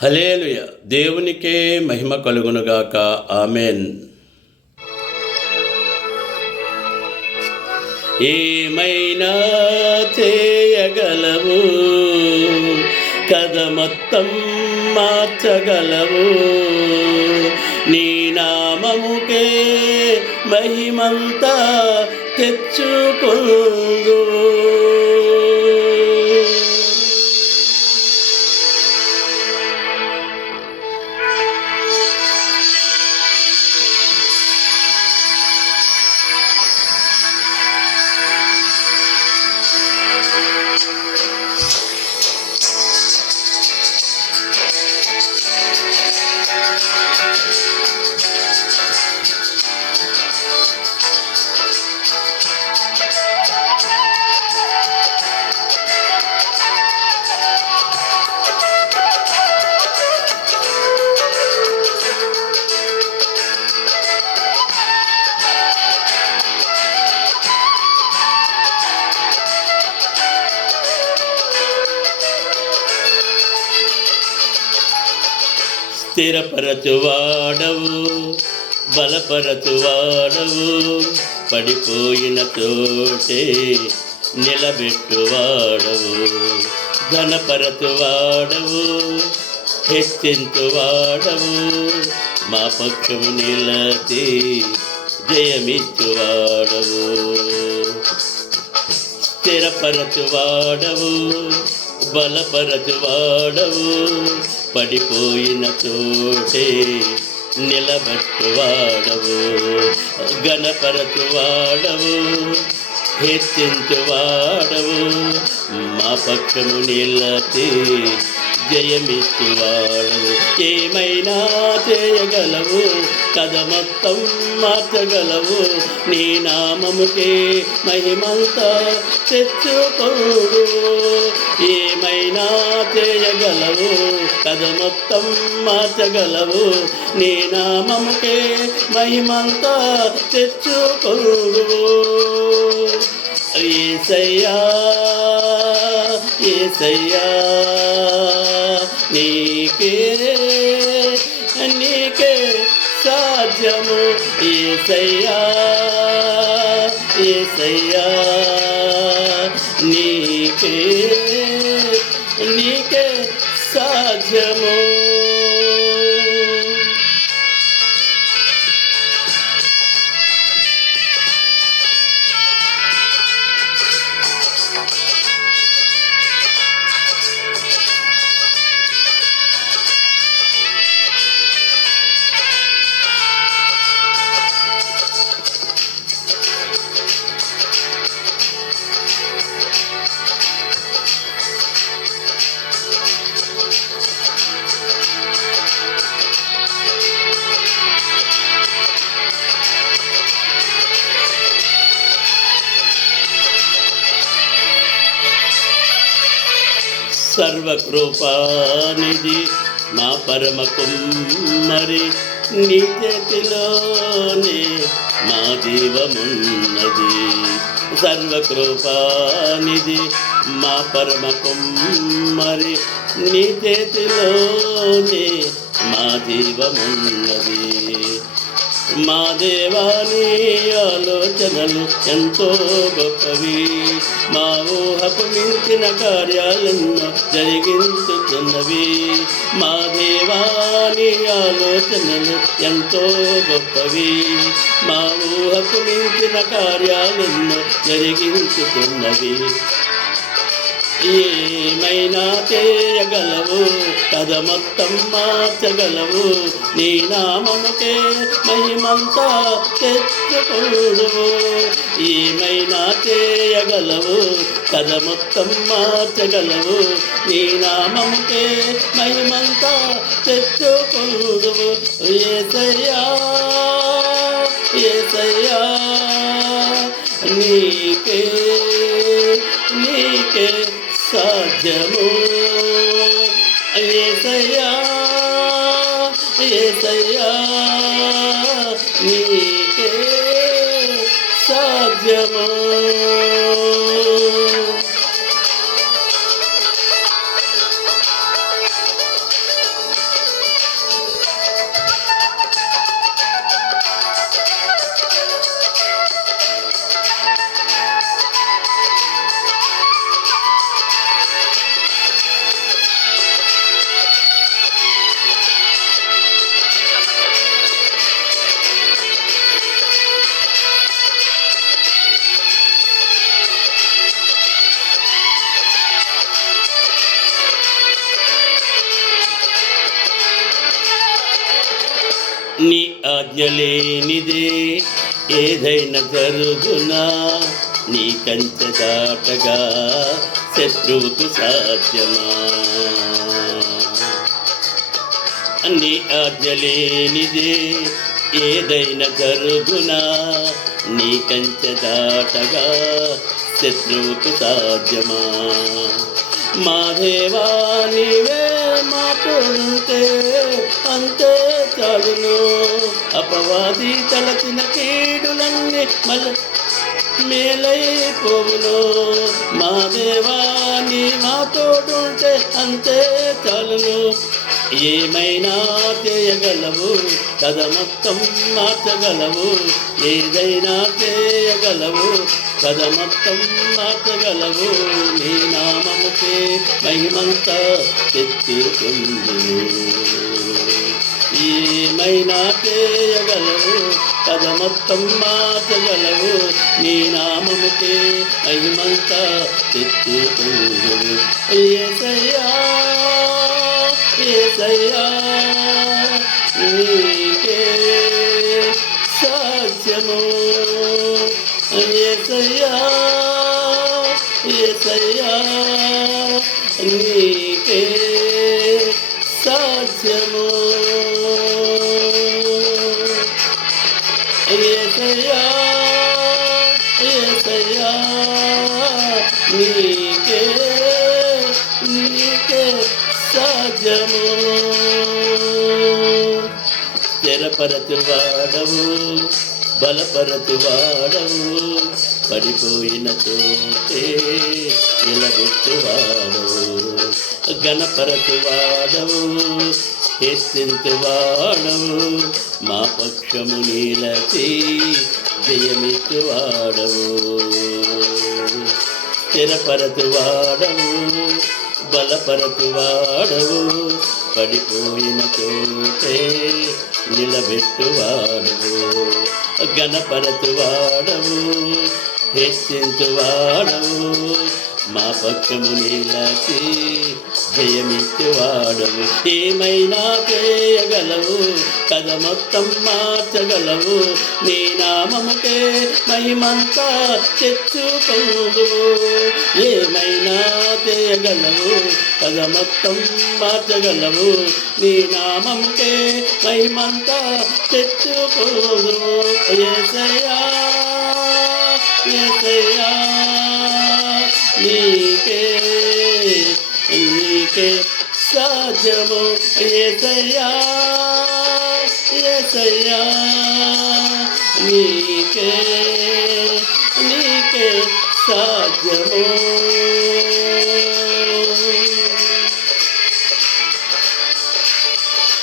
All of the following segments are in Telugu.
హల్లెలూయా. దేవునికే మహిమ కలుగునుగాక. ఆమెన్. ఏమైనా చేయగలవు, కథ మొత్తం మార్చగలవు. నీ నామముకే మహిమంతా తెచ్చుకొందు. స్థిరపరచువాడవు, బలపరచువాడవు, పడిపోయిన చోటే నిలబెట్టువాడవు. ఘనపరచువాడవు, హెచ్చించువాడవు, మా పక్షము నిలచి జయమిచ్చువాడవు. స్థిరపరచువాడవు, బలపరచువాడవు, పడిపోయిన చోటే నిలబెట్టువాడవు. ఘనపరచువాడవు, హెచ్చించువాడవు, మా పక్షము నిలచి జయమిచ్చువాడవు. ఏమైనా చేయగలవు, కథ మొత్తం మార్చగలవు. నీ నామముకే మహిమంతా తెచ్చుకోడు. ఏమైనా చేయగలవు, కథ మొత్తం మార్చగలవు. నీ నామముకే మహిమంతా తెచ్చుకోడు. యేసయ్యా యేసయ్యా, నీకే నీకే సాధ్యము. యేసయ్యా యేసయ్యా, నీకే నీకే సాధ్యము. సర్వకృపానిధి మా పరమ కుమ్మరి, నీ చేతిలోనే మా జీవమున్నది. సర్వకృపానిధి మా పరమ కుమ్మరి, నీ చేతిలోనే మా జీవమున్నది. మా దేవాని ఆలోచనలు ఎంతో గొప్పవి, మా ఊహకు మించిన కార్యాలెన్నో జరిగించుతున్నవి. మా దేవాని ఆలోచనలు ఎంతో గొప్పవి, మా ఊహకు మించిన కార్యాలెన్నో జరిగించుతున్నవి. ఏమైనా చేయగలవు, కథ మొత్తం మార్చగలవు. నీ నామముకే మహిమంతా తెచ్చుకోడు. ఏమైనా చేయగలవు, కథ మొత్తం మార్చగలవు. నీ నామముకే మహిమంతా తెచ్చుకోడు. యేసయ్యా యేసయ్యా, నీకే నీకే సాధ్యము. యేసయ్యా యేసయ్యా, నీకే సాధ్యము. నీ ఆజ్ఞ లేనిదే ఏదైనా జరుగునా, నీ కంచె దాటగా శత్రువుకు సాధ్యమా? నీ ఆజ్ఞ లేనిదే ఏదైనా జరుగునా, నీ కంచె దాటగా శత్రువుకు సాధ్యమా? మా దేవా నీవే మాకుంటే అంతే చాలును, అపవాది తలచిన కీడులన్నీ మేలైపోవును. మా దేవా నీ మా తోడుంటే అంతే చాలును. ఏమైనా చేయగలవు, కథ మొత్తం మార్చగలవు. ఏదైనా చేయగలవు, కథ మొత్తం మార్చగలవు. నీ నామముకే మహిమంతా తెచ్చుకుందును. ఏమైనా చేయగలవు, కథ మొత్తం మార్చగలవు. నీ నామముకే మహిమంతా తెచ్చుకుందును. యేసయ్యా యేసయ్యా నీకే సాధ్యము. యేసయ్యా యేసయ్యా నీకే సాధ్యము. యేసయ్యా యేసయ్యా నీకే నీకే సాధ్యము. స్థిరపరచు వాడవు, బలపరచు వాడవు, పడిపోయిన చోటే నిలబెట్టు వాడవు. గణపరచు వాడవు, హెచ్చించు వాడవు, మా పక్షము నిలచి జయమిచ్చు వాడవు. స్థిరపరచు వాడవు, బలపరచు వాడవు, పడిపోయిన చోటే నిలబెట్టు వాడవు. గణపరచు వాడవు, హెచ్చించు వాడవు, మా పక్షము నిలచి జయమిచ్చు వాడవు. ఏమైనా చేయగలవు, కథ మొత్తం మార్చగలవు. నీ నామముకే మహిమంతా తెచ్చుకోదు. ఏమైనా చేయగలవు, కథ మొత్తం మార్చగలవు. నీ నామముకే మహిమంతా తెచ్చుకోదు. యేసయ్యా యేసయ్యా నీకే నీకే సాధ్యము. యేసయ్యా యేసయ్యా నీకే నీకే సాధ్యము.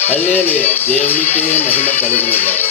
హల్లెలూయా. దేవునికే మహిమ కలుగునుగాక.